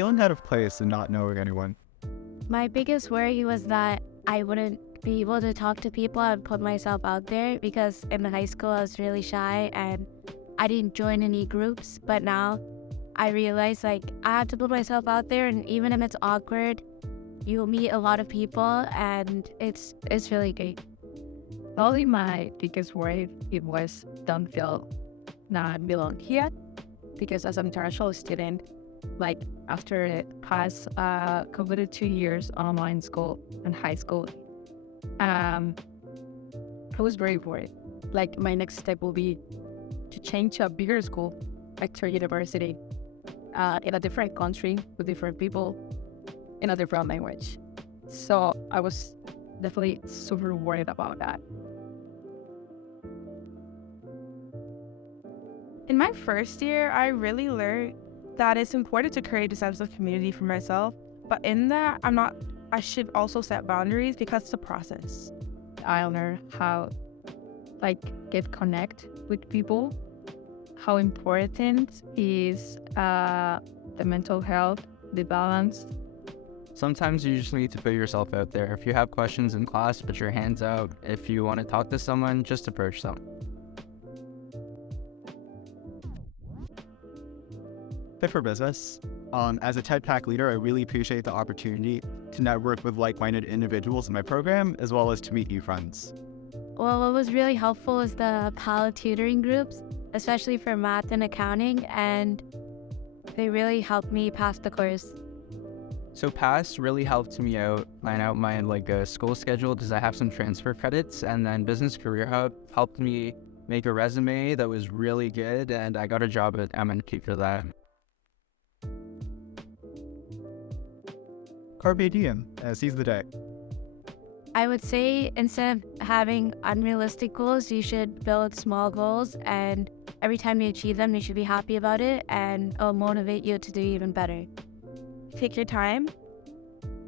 feeling out of place and not knowing anyone. My biggest worry was that I wouldn't be able to talk to people and put myself out there because in high school I was really shy and I didn't join any groups. But now I realize I have to put myself out there, and even if it's awkward, you'll meet a lot of people and it's really great. Probably my biggest worry it was don't feel not belong here because as an international student, like after the past completed 2 years online school and high school, I was very worried. Like my next step will be to change to a bigger school, like to a university, in a different country with different people, in a different language. So I was definitely super worried about that. In my first year, I really learned that it's important to create a sense of community for myself. But in that, I should also set boundaries because it's a process. I learned how, get connect with people, how important is the mental health, the balance. Sometimes you just need to put yourself out there. If you have questions in class, put your hands out. If you want to talk to someone, just approach them. Fit for business. As a TED Pack leader, I really appreciate the opportunity to network with like-minded individuals in my program, as well as to meet new friends. Well, what was really helpful was the PAL tutoring groups, especially for math and accounting, and they really helped me pass the course. So PASS really helped me out, plan out my school schedule because I have some transfer credits, and then Business Career Hub helped me make a resume that was really good, and I got a job at MNP for that. Carpe diem, seize the day. I would say instead of having unrealistic goals, you should build small goals, and every time you achieve them, you should be happy about it, and it'll motivate you to do even better. Take your time.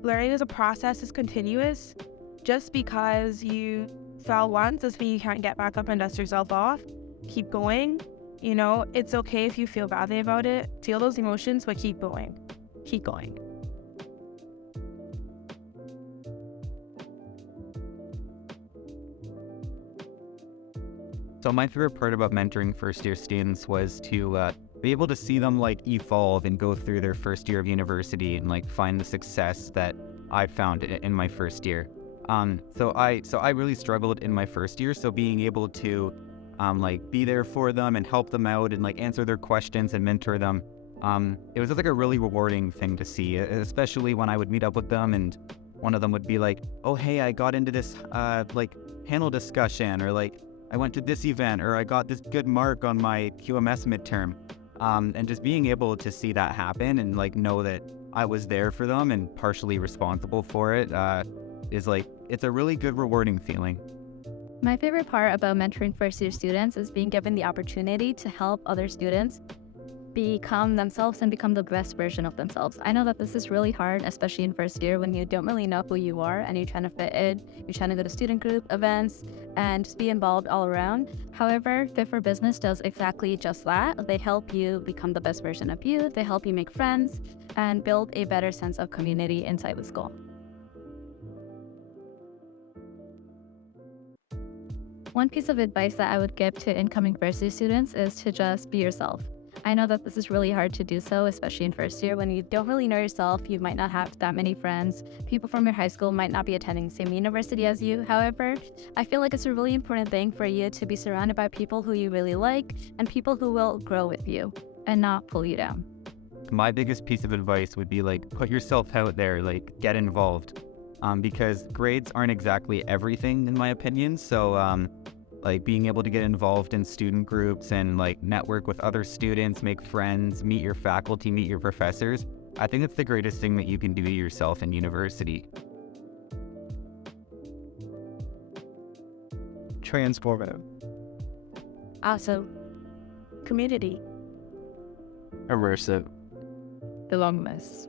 Learning is a process, is continuous. Just because you fell once doesn't mean you can't get back up and dust yourself off. Keep going. You know, it's okay if you feel badly about it. Feel those emotions, but keep going. Keep going. So my favorite part about mentoring first-year students was to be able to see them evolve and go through their first year of university and find the success that I found in my first year. So I really struggled in my first year. So being able to be there for them and help them out and answer their questions and mentor them, it was a really rewarding thing to see, especially when I would meet up with them and one of them would be like, "Oh hey, I got into this panel discussion," or I went to this event, or I got this good mark on my QMS midterm. And just being able to see that happen and know that I was there for them and partially responsible for it is it's a really good, rewarding feeling. My favorite part about mentoring first-year students is being given the opportunity to help other students become themselves and become the best version of themselves. I know that this is really hard, especially in first year when you don't really know who you are and you're trying to fit in, you're trying to go to student group events and just be involved all around. However, Fit for Business does exactly just that. They help you become the best version of you, they help you make friends, and build a better sense of community inside the school. One piece of advice that I would give to incoming first-year students is to just be yourself. I know that this is really hard to do so, especially in first year when you don't really know yourself. You might not have that many friends. People from your high school might not be attending the same university as you. However, I feel like it's a really important thing for you to be surrounded by people who you really like and people who will grow with you and not pull you down. My biggest piece of advice would be put yourself out there, get involved, because grades aren't exactly everything in my opinion. So being able to get involved in student groups and network with other students, make friends, meet your faculty, meet your professors. I think it's the greatest thing that you can do to yourself in university. Transformative. Also, Community. Immersive. Belongingness.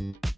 you.